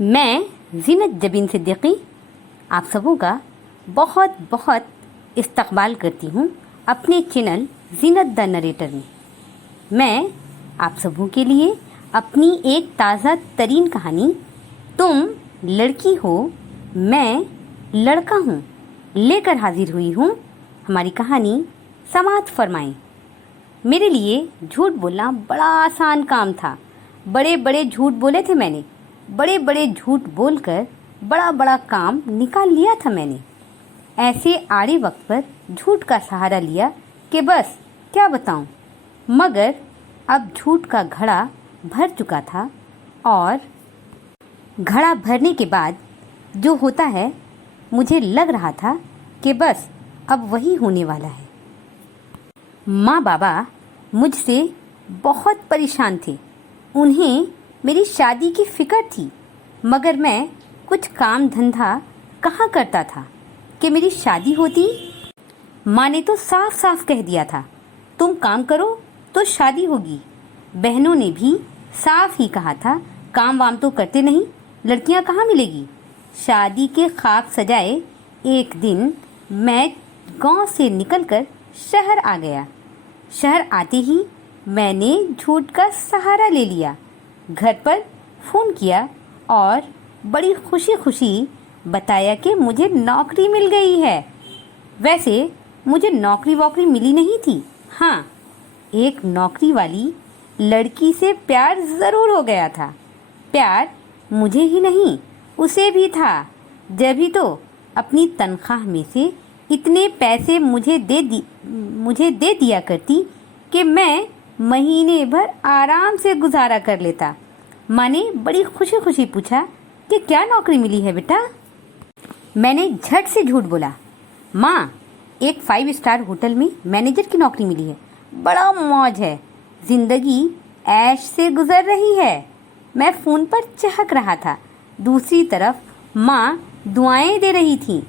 मैं ज़ीनत जबीन सिद्दीकी आप सबों का बहुत बहुत इस्तकबाल करती हूँ अपने चैनल ज़ीनत द नरेटर में। मैं आप सबों के लिए अपनी एक ताज़ा तरीन कहानी तुम लड़की हो मैं लड़का हूँ लेकर हाजिर हुई हूँ। हमारी कहानी समाअत फरमाएं। मेरे लिए झूठ बोलना बड़ा आसान काम था। बड़े बड़े झूठ बोले थे मैंने। बड़े बड़े झूठ बोलकर बड़ा बड़ा काम निकाल लिया था मैंने। ऐसे आड़े वक्त पर झूठ का सहारा लिया कि बस क्या बताऊं। मगर अब झूठ का घड़ा भर चुका था और घड़ा भरने के बाद जो होता है मुझे लग रहा था कि बस अब वही होने वाला है। माँ बाबा मुझसे बहुत परेशान थे। उन्हें मेरी शादी की फिक्र थी, मगर मैं कुछ काम धंधा कहाँ करता था कि मेरी शादी होती। माँ ने तो साफ साफ कह दिया था, तुम काम करो तो शादी होगी। बहनों ने भी साफ ही कहा था, काम वाम तो करते नहीं, लड़कियाँ कहाँ मिलेगी। शादी के ख्वाब सजाए एक दिन मैं गांव से निकलकर शहर आ गया। शहर आते ही मैंने झूठ का सहारा ले लिया। घर पर फ़ोन किया और बड़ी खुशी खुशी बताया कि मुझे नौकरी मिल गई है। वैसे मुझे नौकरी वोकरी मिली नहीं थी। हाँ, एक नौकरी वाली लड़की से प्यार ज़रूर हो गया था। प्यार मुझे ही नहीं उसे भी था। जब ही तो अपनी तनख्वाह में से इतने पैसे मुझे दे दिया करती कि मैं महीने भर आराम से गुजारा कर लेता। माँ ने बड़ी खुशी खुशी पूछा कि क्या नौकरी मिली है बेटा। मैंने झट से झूठ बोला, माँ एक 5 स्टार होटल में मैनेजर की नौकरी मिली है। बड़ा मौज है, जिंदगी ऐश से गुजर रही है। मैं फ़ोन पर चहक रहा था। दूसरी तरफ माँ दुआएं दे रही थी,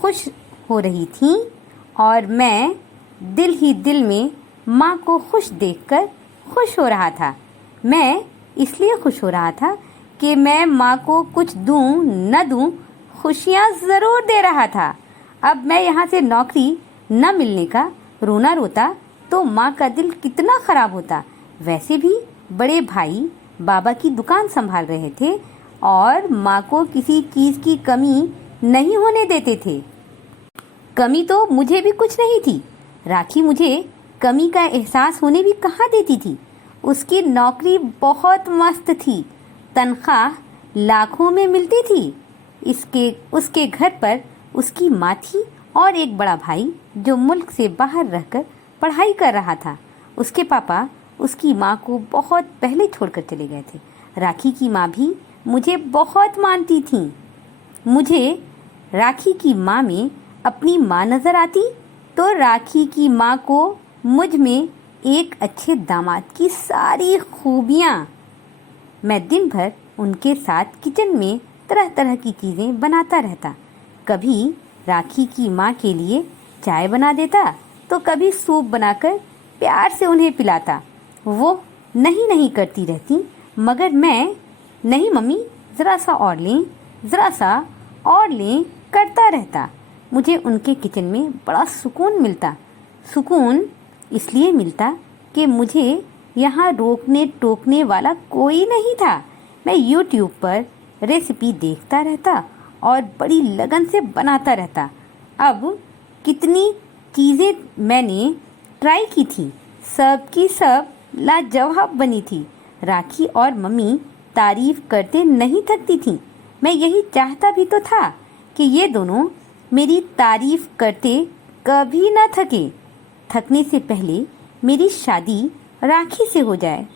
खुश हो रही थी और मैं दिल ही दिल में माँ को खुश देखकर खुश हो रहा था। मैं इसलिए खुश हो रहा था कि मैं माँ को कुछ दूँ न दूँ, खुशियाँ ज़रूर दे रहा था। अब मैं यहाँ से नौकरी न मिलने का रोना रोता तो माँ का दिल कितना ख़राब होता। वैसे भी बड़े भाई बाबा की दुकान संभाल रहे थे और माँ को किसी चीज़ की कमी नहीं होने देते थे। कमी तो मुझे भी कुछ नहीं थी। राखी मुझे कमी का एहसास होने भी कहाँ देती थी। उसकी नौकरी बहुत मस्त थी, तनख्वाह लाखों में मिलती थी। उसके घर पर उसकी माँ थी और एक बड़ा भाई जो मुल्क से बाहर रहकर पढ़ाई कर रहा था। उसके पापा उसकी माँ को बहुत पहले छोड़कर चले गए थे। राखी की माँ भी मुझे बहुत मानती थी। मुझे राखी की माँ में अपनी माँ नज़र आती तो राखी की माँ को मुझ में एक अच्छे दामाद की सारी खूबियाँ। मैं दिन भर उनके साथ किचन में तरह तरह की चीज़ें बनाता रहता। कभी राखी की माँ के लिए चाय बना देता तो कभी सूप बनाकर प्यार से उन्हें पिलाता। वो नहीं करती रहती, मगर मैं नहीं मम्मी ज़रा सा और लें, ज़रा सा और लें करता रहता। मुझे उनके किचन में बड़ा सुकून मिलता। सुकून इसलिए मिलता कि मुझे यहाँ रोकने टोकने वाला कोई नहीं था। मैं YouTube पर रेसिपी देखता रहता और बड़ी लगन से बनाता रहता। अब कितनी चीज़ें मैंने ट्राई की थी, सब की सब लाजवाब बनी थी। राखी और मम्मी तारीफ़ करते नहीं थकती थीं। मैं यही चाहता भी तो था कि ये दोनों मेरी तारीफ़ करते कभी ना थके। थकने से पहले मेरी शादी राखी से हो जाए,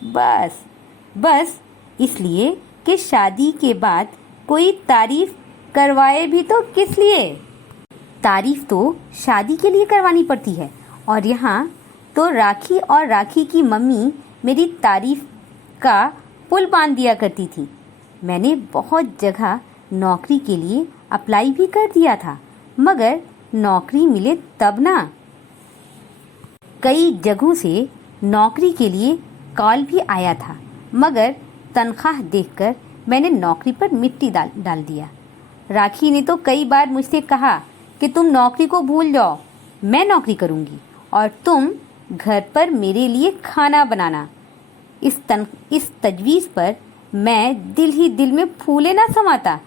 बस इसलिए कि शादी के बाद कोई तारीफ़ करवाए भी तो किस लिए। तारीफ़ तो शादी के लिए करवानी पड़ती है और यहाँ तो राखी और राखी की मम्मी मेरी तारीफ़ का पुल बांध दिया करती थी। मैंने बहुत जगह नौकरी के लिए अप्लाई भी कर दिया था, मगर नौकरी मिले तब ना। कई जगहों से नौकरी के लिए कॉल भी आया था, मगर तनख्वाह देखकर मैंने नौकरी पर मिट्टी डाल दिया। राखी ने तो कई बार मुझसे कहा कि तुम नौकरी को भूल जाओ, मैं नौकरी करूँगी और तुम घर पर मेरे लिए खाना बनाना। इस तजवीज़ पर मैं दिल ही दिल में फूले ना समाता।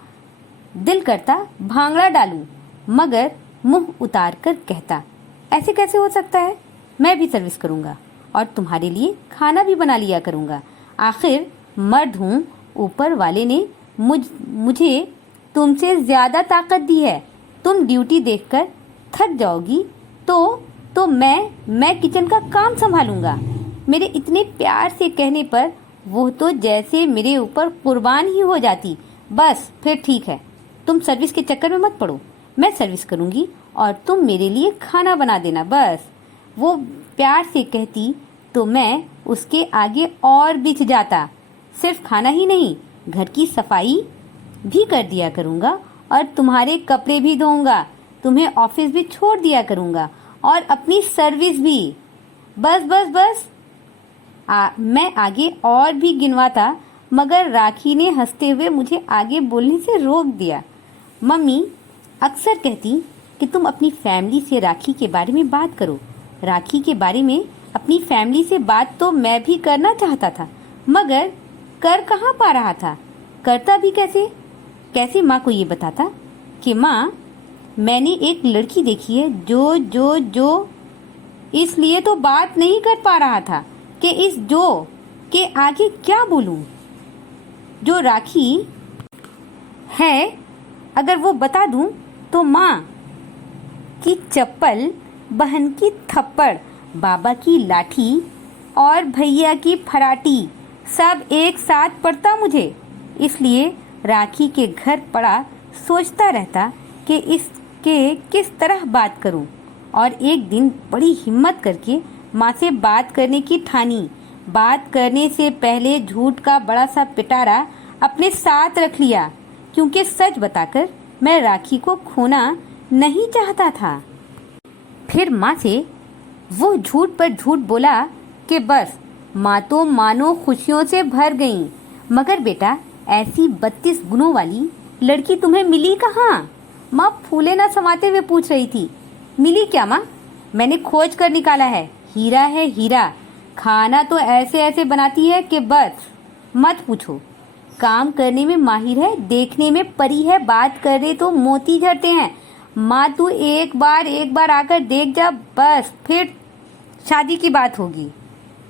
दिल करता भांगड़ा डालूं, मगर मुंह उतार कर कहता, ऐसे कैसे हो सकता है? मैं भी सर्विस करूँगा और तुम्हारे लिए खाना भी बना लिया करूँगा। आखिर मर्द हूँ, ऊपर वाले ने मुझे तुमसे ज़्यादा ताकत दी है। तुम ड्यूटी देखकर थक जाओगी तो मैं किचन का काम संभालूंगा। मेरे इतने प्यार से कहने पर वो तो जैसे मेरे ऊपर कुर्बान ही हो जाती। बस फिर ठीक है, तुम सर्विस के चक्कर में मत पड़ो, मैं सर्विस करूंगी और तुम मेरे लिए खाना बना देना। बस वो प्यार से कहती तो मैं उसके आगे और बिछ जाता। सिर्फ खाना ही नहीं, घर की सफाई भी कर दिया करूँगा और तुम्हारे कपड़े भी धोऊंगा, तुम्हें ऑफिस भी छोड़ दिया करूँगा और अपनी सर्विस भी। बस बस बस मैं आगे और भी गिनवाता, मगर राखी ने हंसते हुए मुझे आगे बोलने से रोक दिया। मम्मी अक्सर कहती कि तुम अपनी फैमिली से राखी के बारे में बात करो। राखी के बारे में अपनी फैमिली से बात तो मैं भी करना चाहता था, मगर कर कहाँ पा रहा था। करता भी कैसे माँ को ये बताता कि माँ, मैंने एक लड़की देखी है जो इसलिए तो बात नहीं कर पा रहा था कि इस जो के आगे क्या बोलूं। जो राखी है, अगर वो बता दूं तो माँ की चप्पल, बहन की थप्पड़, बाबा की लाठी और भैया की फराटी सब एक साथ पड़ता मुझे। इसलिए राखी के घर पड़ा सोचता रहता कि इसके किस तरह बात करूं। और एक दिन बड़ी हिम्मत करके माँ से बात करने की ठानी। बात करने से पहले झूठ का बड़ा सा पिटारा अपने साथ रख लिया, क्योंकि सच बताकर मैं राखी को खोना नहीं चाहता था। फिर माँ से वो झूठ पर झूठ बोला कि बस माँ तो मानो खुशियों से भर गई, मगर बेटा ऐसी 32 गुणों वाली लड़की तुम्हें मिली कहाँ? माँ फूले ना समाते हुए पूछ रही थी। मिली क्या माँ? मैंने खोज कर निकाला है, हीरा है हीरा। खाना तो ऐसे ऐसे बनाती है कि बस मत पूछो। काम करने में माहिर है, देखने में परी है, बात करे तो मोती झड़ते हैं। माँ तू एक बार आकर देख जा, बस फिर शादी की बात होगी।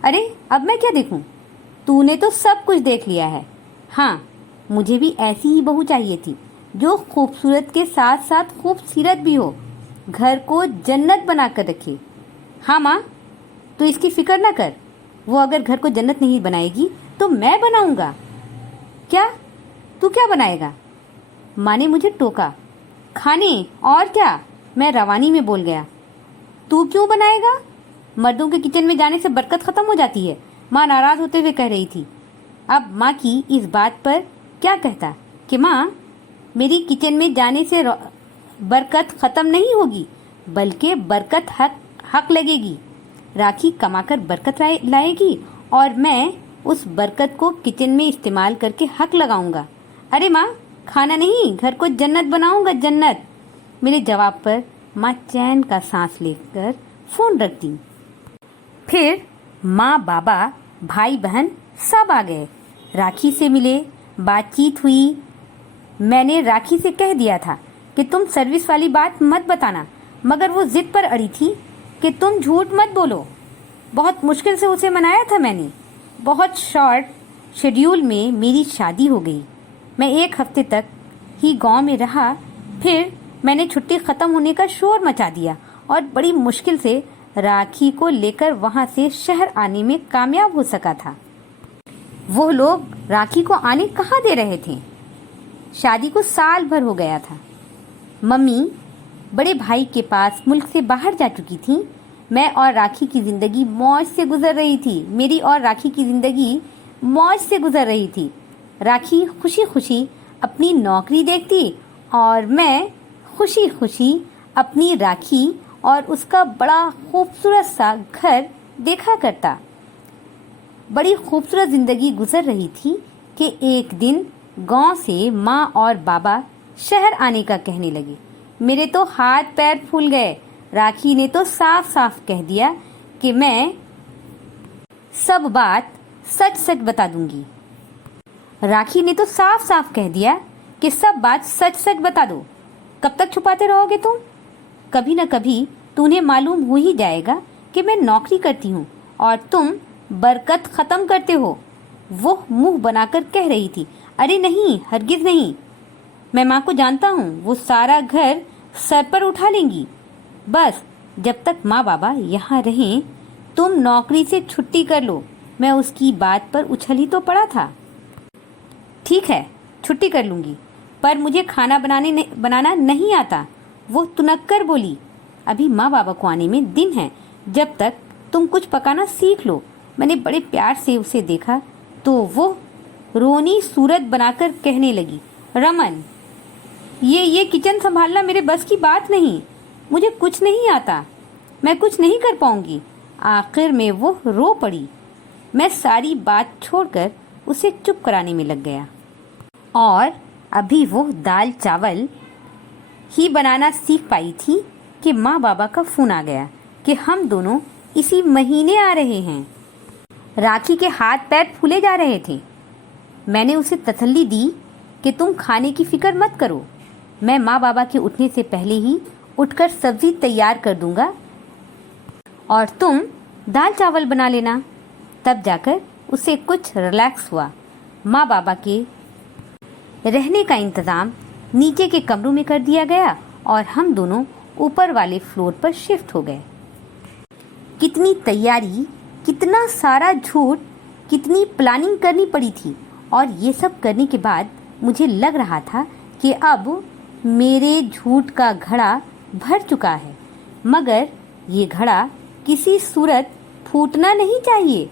अरे अब मैं क्या देखूं? तूने तो सब कुछ देख लिया है। हाँ, मुझे भी ऐसी ही बहू चाहिए थी, जो खूबसूरत के साथ साथ खूबसीरत भी हो, घर को जन्नत बना कर रखे। हाँ माँ, तू इसकी फिक्र ना कर। वो अगर घर को जन्नत नहीं बनाएगी तो मैं बनाऊंगा। क्या? तू क्या बनाएगा? माँ ने मुझे टोका। खाने और क्या, मैं रवानी में बोल गया। तू क्यों बनाएगा? मर्दों के किचन में जाने से बरकत खत्म हो जाती है, माँ नाराज होते हुए कह रही थी। अब माँ की इस बात पर क्या कहता कि माँ, मेरी किचन में जाने से बरकत खत्म नहीं होगी, बल्कि बरकत हक लगेगी। राखी कमाकर बरकत लाएगी और मैं उस बरकत को किचन में इस्तेमाल करके हक लगाऊंगा। अरे माँ, खाना नहीं, घर को जन्नत बनाऊंगा, जन्नत। मेरे जवाब पर माँ चैन का सांस लेकर फोन रख दी। फिर माँ, बाबा, भाई बहन सब आ गए। राखी से मिले, बातचीत हुई। मैंने राखी से कह दिया था कि तुम सर्विस वाली बात मत बताना, मगर वो जिद पर अड़ी थी कि तुम झूठ मत बोलो। बहुत मुश्किल से उसे मनाया था मैंने। बहुत शॉर्ट शेड्यूल में मेरी शादी हो गई। मैं 1 हफ्ते तक ही गांव में रहा। फिर मैंने छुट्टी ख़त्म होने का शोर मचा दिया और बड़ी मुश्किल से राखी को लेकर वहां से शहर आने में कामयाब हो सका था। वो लोग राखी को आने कहाँ दे रहे थे? शादी को साल भर हो गया था। मम्मी बड़े भाई के पास मुल्क से बाहर जा चुकी थी। मैं और राखी की ज़िंदगी मौज से गुजर रही थी। मेरी और राखी की ज़िंदगी मौज से गुजर रही थी। राखी खुशी खुशी अपनी नौकरी देखती और मैं खुशी खुशी अपनी राखी और उसका बड़ा खूबसूरत सा घर देखा करता। बड़ी खूबसूरत ज़िंदगी गुजर रही थी कि एक दिन गांव से माँ और बाबा शहर आने का कहने लगे। मेरे तो हाथ पैर फूल गए। राखी ने तो साफ साफ कह दिया कि मैं सब बात सच सच बता दूंगी। राखी ने तो साफ साफ कह दिया कि सब बात सच सच बता दो। कब तक छुपाते रहोगे तुम? कभी न कभी तुम्हें मालूम हो ही जाएगा कि मैं नौकरी करती हूँ और तुम बरकत खत्म करते हो। वो मुंह बनाकर कह रही थी। अरे नहीं, हरगिज नहीं। मैं माँ को जानता हूँ, वो सारा घर सर पर उठा लेंगी। बस जब तक माँ बाबा यहाँ रहें तुम नौकरी से छुट्टी कर लो। मैं उसकी बात पर उछल ही तो पड़ा था। ठीक है, छुट्टी कर लूँगी, पर मुझे खाना बनाना नहीं आता, वो तुनक्कर बोली। अभी माँ बाबा को आने में दिन है, जब तक तुम कुछ पकाना सीख लो। मैंने बड़े प्यार से उसे देखा तो वो रोनी सूरत बनाकर कहने लगी, रमन, ये किचन संभालना मेरे बस की बात नहीं। मुझे कुछ नहीं आता, मैं कुछ नहीं कर पाऊंगी। आखिर में वो रो पड़ी। मैं सारी बात छोड़कर उसे चुप कराने में लग गया और अभी वो दाल चावल ही बनाना सीख पाई थी कि माँ बाबा का फोन आ गया कि हम दोनों इसी महीने आ रहे हैं। राखी के हाथ पैर फूले जा रहे थे। मैंने उसे तसल्ली दी कि तुम खाने की फिक्र मत करो, मैं माँ बाबा के उठने से पहले ही उठकर सब्जी तैयार कर दूंगा और तुम दाल चावल बना लेना। तब जाकर उसे कुछ रिलैक्स हुआ। माँ बाबा के रहने का इंतज़ाम नीचे के कमरों में कर दिया गया और हम दोनों ऊपर वाले फ्लोर पर शिफ्ट हो गए। कितनी तैयारी, कितना सारा झूठ, कितनी प्लानिंग करनी पड़ी थी और ये सब करने के बाद मुझे लग रहा था कि अब मेरे झूठ का घड़ा भर चुका है, मगर ये घड़ा किसी सूरत फूटना नहीं चाहिए।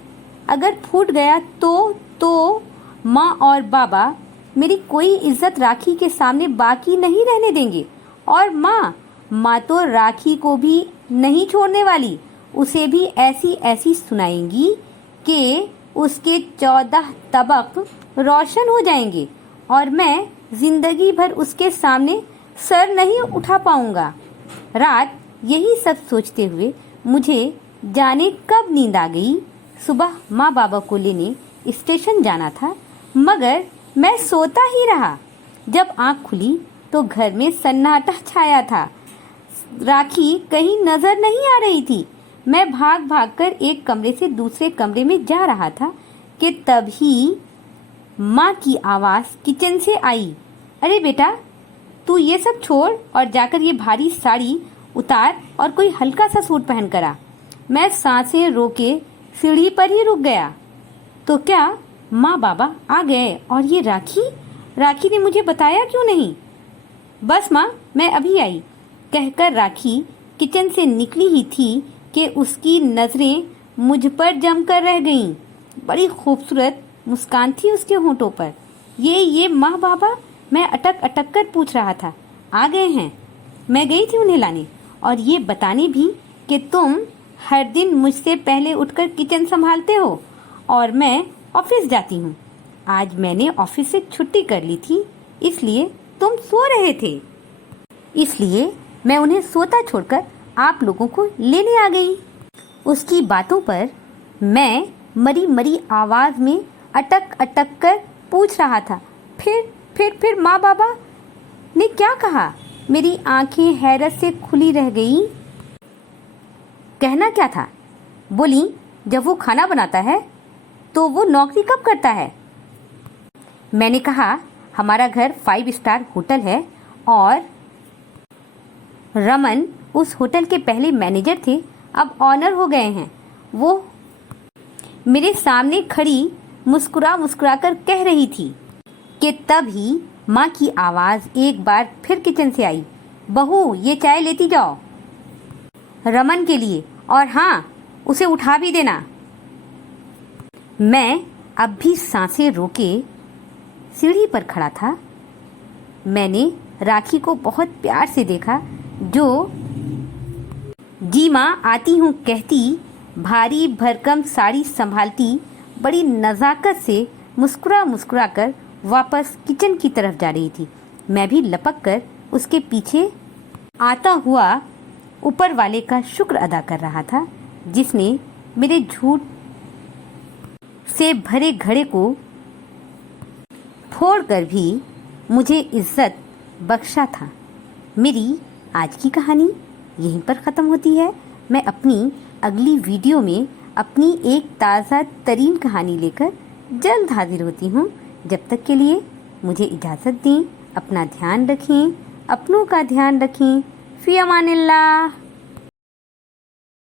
अगर फूट गया तो माँ और बाबा मेरी कोई इज्जत राखी के सामने बाकी नहीं रहने देंगे और माँ तो राखी को भी नहीं छोड़ने वाली। उसे भी ऐसी सुनाएंगी कि उसके 14 तबक रोशन हो जाएंगे और मैं जिंदगी भर उसके सामने सर नहीं उठा पाऊंगा। रात यही सब सोचते हुए मुझे जाने कब नींद आ गई। सुबह माँ बाबा को लेने स्टेशन जाना था, मगर मैं सोता ही रहा। जब आँख खुली तो घर में सन्नाटा छाया था। राखी कहीं नजर नहीं आ रही थी। मैं भाग कर एक कमरे से दूसरे कमरे में जा रहा था कि तभी माँ की आवाज़ किचन से आई। अरे बेटा, तू ये सब छोड़ और जाकर ये भारी साड़ी उतार और कोई हल्का सा सूट पहन कर आ। मैं सांसें रोके सीढ़ी पर ही रुक गया। तो क्या माँ बाबा आ गए? और ये राखी ने मुझे बताया क्यों नहीं? बस माँ, मैं अभी आई, कहकर राखी किचन से निकली ही थी कि उसकी नजरें मुझ पर जमकर रह गईं। बड़ी खूबसूरत मुस्कान थी उसके होंठों पर। ये माँ बाबा, मैं अटक कर पूछ रहा था। आ गए हैं। मैं गई थी उन्हें लाने और ये बताने भी कि तुम हर दिन मुझसे पहले उठकर किचन संभालते हो और मैं ऑफिस जाती हूँ। आज मैंने ऑफिस से छुट्टी कर ली थी, इसलिए तुम सो रहे थे, इसलिए मैं उन्हें सोता छोड़कर आप लोगों को लेने आ गई। उसकी बातों पर मैं मरी आवाज में अटक कर पूछ रहा था, फिर माँ बाबा ने क्या कहा? मेरी आंखें हैरत से खुली रह गई। कहना क्या था? बोली, जब वो खाना बनाता है तो वो नौकरी कब करता है? मैंने कहा, हमारा घर 5 स्टार होटल है और रमन उस होटल के पहले मैनेजर थे, अब ऑनर हो गए हैं। वो मेरे सामने खड़ी मुस्कुरा कर कह रही थी कि तभी माँ की आवाज़ एक बार फिर किचन से आई। बहू, ये चाय लेती जाओ रमन के लिए, और हाँ, उसे उठा भी देना। मैं अब भी सांसें रोके सीढ़ी पर खड़ा था। मैंने राखी को बहुत प्यार से देखा, जो जी माँ आती हूँ कहती, भारी भरकम साड़ी संभालती, बड़ी नज़ाकत से मुस्कुरा कर वापस किचन की तरफ जा रही थी। मैं भी लपक कर उसके पीछे आता हुआ ऊपर वाले का शुक्र अदा कर रहा था, जिसने मेरे झूठ से भरे घड़े को फोड़कर भी मुझे इज्जत बख्शा था। मेरी आज की कहानी यहीं पर ख़त्म होती है। मैं अपनी अगली वीडियो में अपनी एक ताज़ा तरीन कहानी लेकर जल्द हाजिर होती हूँ। जब तक के लिए मुझे इजाज़त दें। अपना ध्यान रखें, अपनों का ध्यान रखें। फ़ी अमानिल्लाह।